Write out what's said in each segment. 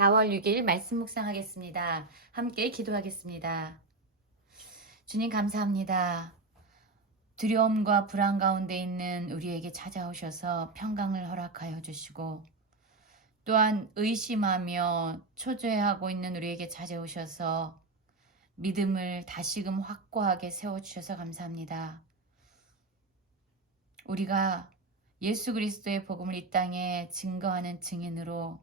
4월 6일 말씀 묵상하겠습니다. 함께 기도하겠습니다. 주님 감사합니다. 두려움과 불안 가운데 있는 우리에게 찾아오셔서 평강을 허락하여 주시고 또한 의심하며 초조해하고 있는 우리에게 찾아오셔서 믿음을 다시금 확고하게 세워주셔서 감사합니다. 우리가 예수 그리스도의 복음을 이 땅에 증거하는 증인으로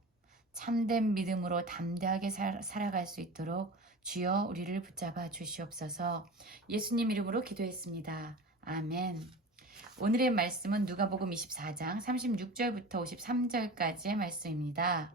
참된 믿음으로 담대하게 살아갈 수 있도록 주여 우리를 붙잡아 주시옵소서. 예수님 이름으로 기도했습니다. 아멘. 오늘의 말씀은 누가복음 24장 36절부터 53절까지의 말씀입니다.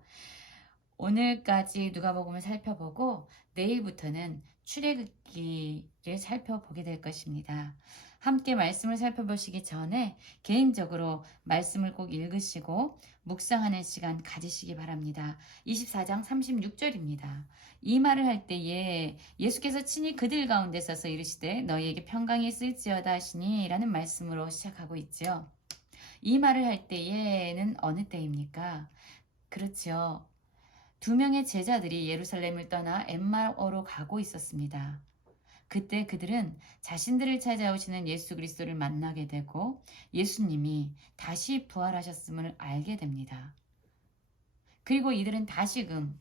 오늘까지 누가복음을 살펴보고 내일부터는 출애굽기를 살펴보게 될 것입니다. 함께 말씀을 살펴보시기 전에 개인적으로 말씀을 꼭 읽으시고 묵상하는 시간 가지시기 바랍니다. 24장 36절입니다. 이 말을 할 때에 예수께서 친히 그들 가운데 서서 이르시되 너희에게 평강이 있을지어다 하시니 라는 말씀으로 시작하고 있죠. 이 말을 할 때에는 어느 때입니까? 그렇죠. 2명의 제자들이 예루살렘을 떠나 엠마오로 가고 있었습니다. 그때 그들은 자신들을 찾아오시는 예수 그리스도를 만나게 되고 예수님이 다시 부활하셨음을 알게 됩니다. 그리고 이들은 다시금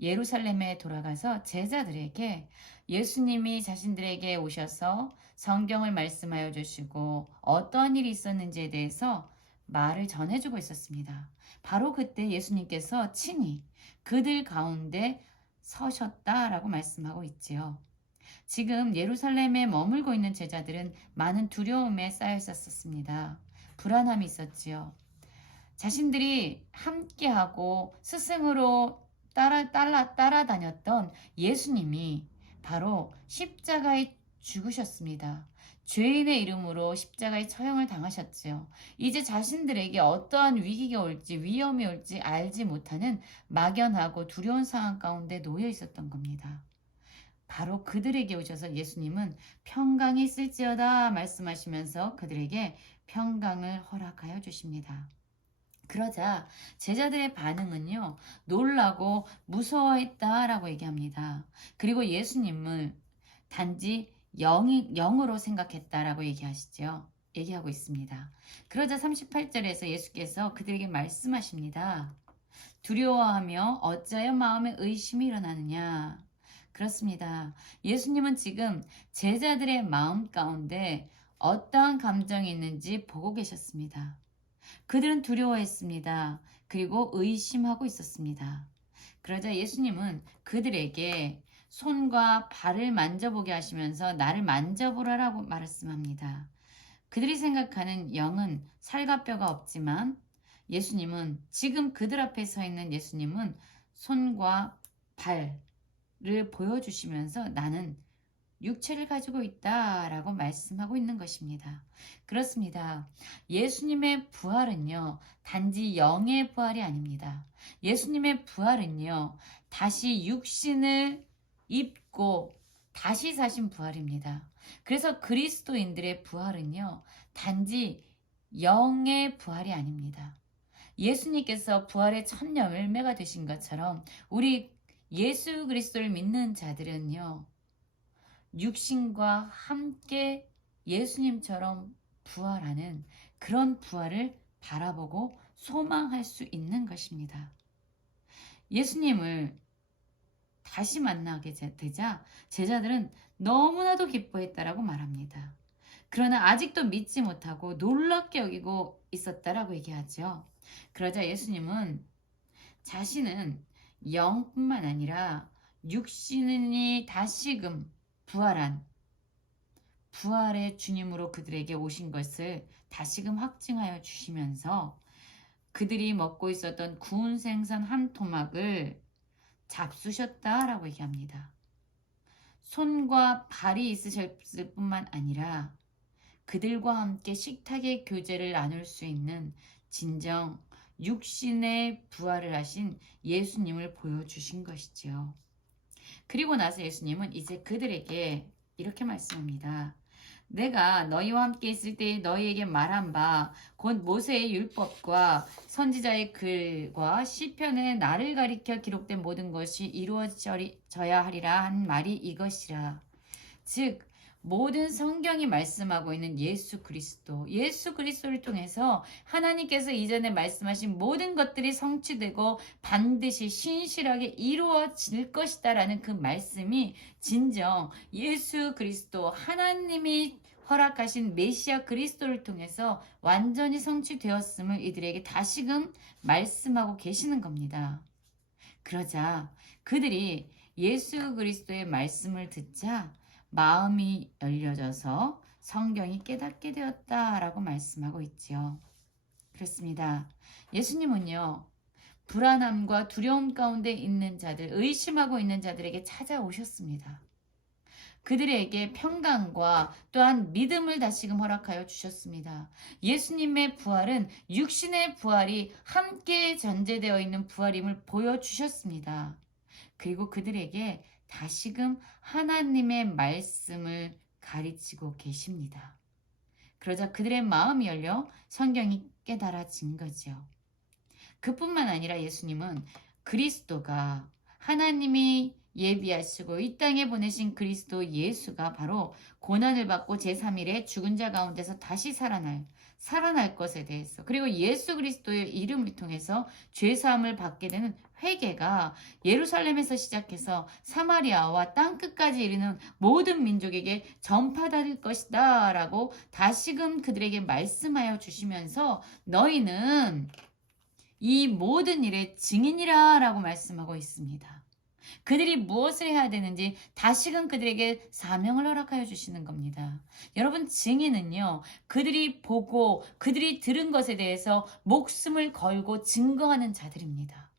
예루살렘에 돌아가서 제자들에게 예수님이 자신들에게 오셔서 성경을 말씀하여 주시고 어떤 일이 있었는지에 대해서 말을 전해주고 있었습니다. 바로 그때 예수님께서 친히 그들 가운데 서셨다라고 말씀하고 있지요. 지금 예루살렘에 머물고 있는 제자들은 많은 두려움에 쌓여 있었습니다. 불안함이 있었지요. 자신들이 함께하고 스승으로 따라다녔던 예수님이 바로 십자가에 죽으셨습니다. 죄인의 이름으로 십자가의 처형을 당하셨지요. 이제 자신들에게 어떠한 위기가 올지 위험이 올지 알지 못하는 막연하고 두려운 상황 가운데 놓여 있었던 겁니다. 바로 그들에게 오셔서 예수님은 평강이 있을지어다 말씀하시면서 그들에게 평강을 허락하여 주십니다. 그러자 제자들의 반응은요, 놀라고 무서워했다라고 얘기합니다. 그리고 예수님을 단지 영으로 생각했다라고 얘기하고 있습니다. 그러자 38절에서 예수께서 그들에게 말씀하십니다. 두려워하며 어찌하여 마음에 의심이 일어나느냐. 그렇습니다. 예수님은 지금 제자들의 마음 가운데 어떠한 감정이 있는지 보고 계셨습니다. 그들은 두려워했습니다. 그리고 의심하고 있었습니다. 그러자 예수님은 그들에게 손과 발을 만져보게 하시면서 나를 만져보라라고 말씀합니다. 그들이 생각하는 영은 살과 뼈가 없지만 예수님은 지금 그들 앞에 서 있는 예수님은 손과 발을 보여주시면서 나는 육체를 가지고 있다라고 말씀하고 있는 것입니다. 그렇습니다. 예수님의 부활은요, 단지 영의 부활이 아닙니다. 예수님의 부활은요, 다시 육신을 입고 다시 사신 부활입니다. 그래서 그리스도인들의 부활은요, 단지 영의 부활이 아닙니다. 예수님께서 부활의 첫 열매가 되신 것처럼 우리 예수 그리스도를 믿는 자들은요, 육신과 함께 예수님처럼 부활하는 그런 부활을 바라보고 소망할 수 있는 것입니다. 예수님을 다시 만나게 되자 제자들은 너무나도 기뻐했다라고 말합니다. 그러나 아직도 믿지 못하고 놀랍게 여기고 있었다라고 얘기하죠. 그러자 예수님은 자신은 영뿐만 아니라 육신이 다시금 부활한 부활의 주님으로 그들에게 오신 것을 다시금 확증하여 주시면서 그들이 먹고 있었던 구운 생선 한 토막을 잡수셨다라고 얘기합니다. 손과 발이 있으셨을 뿐만 아니라 그들과 함께 식탁의 교제를 나눌 수 있는 진정 육신의 부활을 하신 예수님을 보여주신 것이지요. 그리고 나서 예수님은 이제 그들에게 이렇게 말씀합니다. 내가 너희와 함께 있을 때에 너희에게 말한 바 곧 모세의 율법과 선지자의 글과 시편에 나를 가리켜 기록된 모든 것이 이루어져야 하리라 한 말이 이것이라. 즉 모든 성경이 말씀하고 있는 예수 그리스도를 통해서 하나님께서 이전에 말씀하신 모든 것들이 성취되고 반드시 신실하게 이루어질 것이다라는 그 말씀이 진정 예수 그리스도 하나님이 허락하신 메시아 그리스도를 통해서 완전히 성취되었음을 이들에게 다시금 말씀하고 계시는 겁니다. 그러자 그들이 예수 그리스도의 말씀을 듣자 마음이 열려져서 성경이 깨닫게 되었다라고 말씀하고 있지요. 그렇습니다. 예수님은요, 불안함과 두려움 가운데 있는 자들, 의심하고 있는 자들에게 찾아오셨습니다. 그들에게 평강과 또한 믿음을 다시금 허락하여 주셨습니다. 예수님의 부활은 육신의 부활이 함께 전제되어 있는 부활임을 보여주셨습니다. 그리고 그들에게 다시금 하나님의 말씀을 가르치고 계십니다. 그러자 그들의 마음이 열려 성경이 깨달아진 거죠. 그뿐만 아니라 예수님은 그리스도가 하나님이 예비하시고 이 땅에 보내신 그리스도 예수가 바로 고난을 받고 제3일에 죽은 자 가운데서 다시 살아날 것에 대해서, 그리고 예수 그리스도의 이름을 통해서 죄사함을 받게 되는 회개가 예루살렘에서 시작해서 사마리아와 땅끝까지 이르는 모든 민족에게 전파될 것이다 라고 다시금 그들에게 말씀하여 주시면서 너희는 이 모든 일의 증인이라 라고 말씀하고 있습니다. 그들이 무엇을 해야 되는지 다시금 그들에게 사명을 허락하여 주시는 겁니다. 여러분, 증인은요, 그들이 보고 그들이 들은 것에 대해서 목숨을 걸고 증거하는 자들입니다.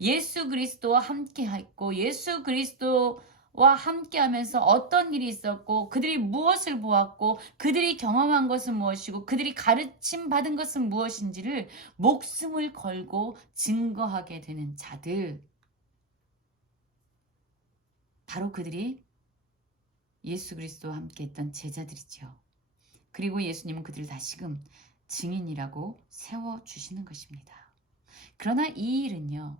예수 그리스도와 함께 했고 예수 그리스도와 함께 하면서 어떤 일이 있었고 그들이 무엇을 보았고 그들이 경험한 것은 무엇이고 그들이 가르침 받은 것은 무엇인지를 목숨을 걸고 증거하게 되는 자들, 바로 그들이 예수 그리스도와 함께 했던 제자들이죠. 그리고 예수님은 그들을 다시금 증인이라고 세워주시는 것입니다. 그러나 이 일은요,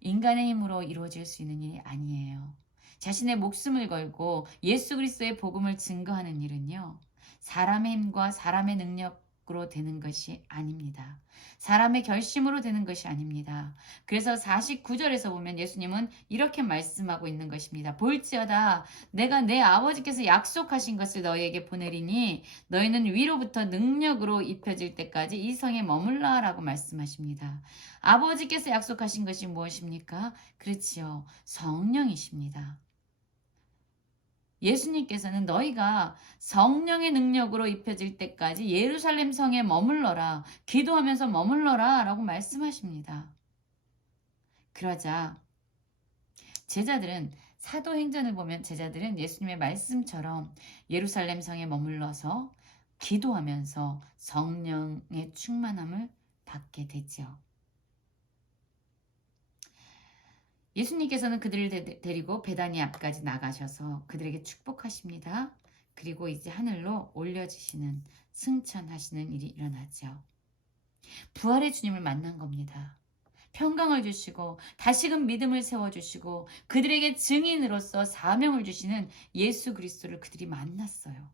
인간의 힘으로 이루어질 수 있는 일이 아니에요. 자신의 목숨을 걸고 예수 그리스도의 복음을 증거하는 일은요, 사람의 힘과 사람의 능력으로 되는 것이 아닙니다. 사람의 결심으로 되는 것이 아닙니다. 그래서 49절에서 보면 예수님은 이렇게 말씀하고 있는 것입니다. 볼지어다 내가 내 아버지께서 약속하신 것을 너희에게 보내리니 너희는 위로부터 능력으로 입혀질 때까지 이 성에 머물라 라고 말씀하십니다. 아버지께서 약속하신 것이 무엇입니까? 그렇지요. 성령이십니다. 예수님께서는 너희가 성령의 능력으로 입혀질 때까지 예루살렘 성에 머물러라, 기도하면서 머물러라 라고 말씀하십니다. 그러자 제자들은, 사도행전을 보면 제자들은 예수님의 말씀처럼 예루살렘 성에 머물러서 기도하면서 성령의 충만함을 받게 되죠. 예수님께서는 그들을 데리고 베다니 앞까지 나가셔서 그들에게 축복하십니다. 그리고 이제 하늘로 올려지시는, 승천하시는 일이 일어나죠. 부활의 주님을 만난 겁니다. 평강을 주시고 다시금 믿음을 세워주시고 그들에게 증인으로서 사명을 주시는 예수 그리스도를 그들이 만났어요.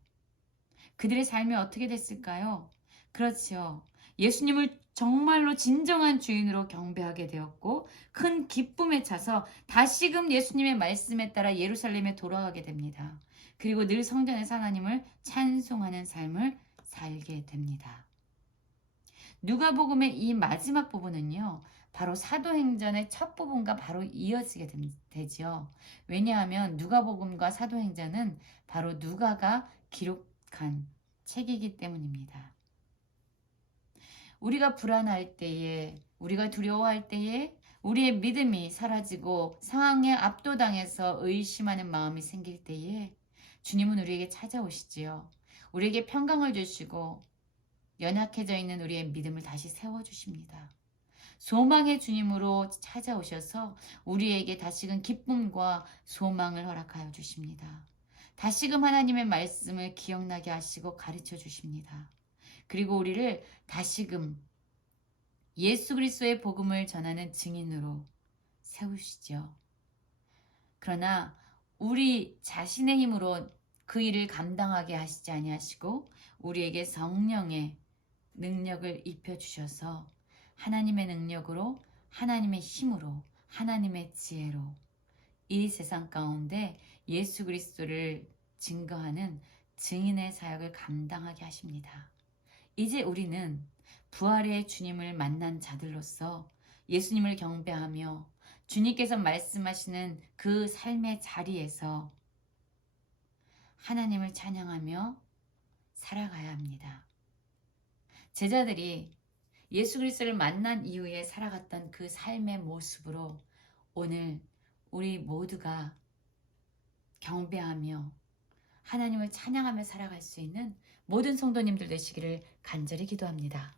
그들의 삶이 어떻게 됐을까요? 그렇죠. 예수님을 정말로 진정한 주인으로 경배하게 되었고 큰 기쁨에 차서 다시금 예수님의 말씀에 따라 예루살렘에 돌아가게 됩니다. 그리고 늘 성전에서 하나님을 찬송하는 삶을 살게 됩니다. 누가복음의 이 마지막 부분은요, 바로 사도행전의 첫 부분과 바로 이어지게 되죠. 왜냐하면 누가복음과 사도행전은 바로 누가가 기록한 책이기 때문입니다. 우리가 불안할 때에, 우리가 두려워할 때에, 우리의 믿음이 사라지고 상황에 압도당해서 의심하는 마음이 생길 때에 주님은 우리에게 찾아오시지요. 우리에게 평강을 주시고 연약해져 있는 우리의 믿음을 다시 세워주십니다. 소망의 주님으로 찾아오셔서 우리에게 다시금 기쁨과 소망을 허락하여 주십니다. 다시금 하나님의 말씀을 기억나게 하시고 가르쳐 주십니다. 그리고 우리를 다시금 예수 그리스도의 복음을 전하는 증인으로 세우시죠. 그러나 우리 자신의 힘으로 그 일을 감당하게 하시지 아니하시고 우리에게 성령의 능력을 입혀주셔서 하나님의 능력으로, 하나님의 힘으로, 하나님의 지혜로 이 세상 가운데 예수 그리스도를 증거하는 증인의 사역을 감당하게 하십니다. 이제 우리는 부활의 주님을 만난 자들로서 예수님을 경배하며 주님께서 말씀하시는 그 삶의 자리에서 하나님을 찬양하며 살아가야 합니다. 제자들이 예수 그리스도를 만난 이후에 살아갔던 그 삶의 모습으로 오늘 우리 모두가 경배하며 하나님을 찬양하며 살아갈 수 있는 모든 성도님들 되시기를 간절히 기도합니다.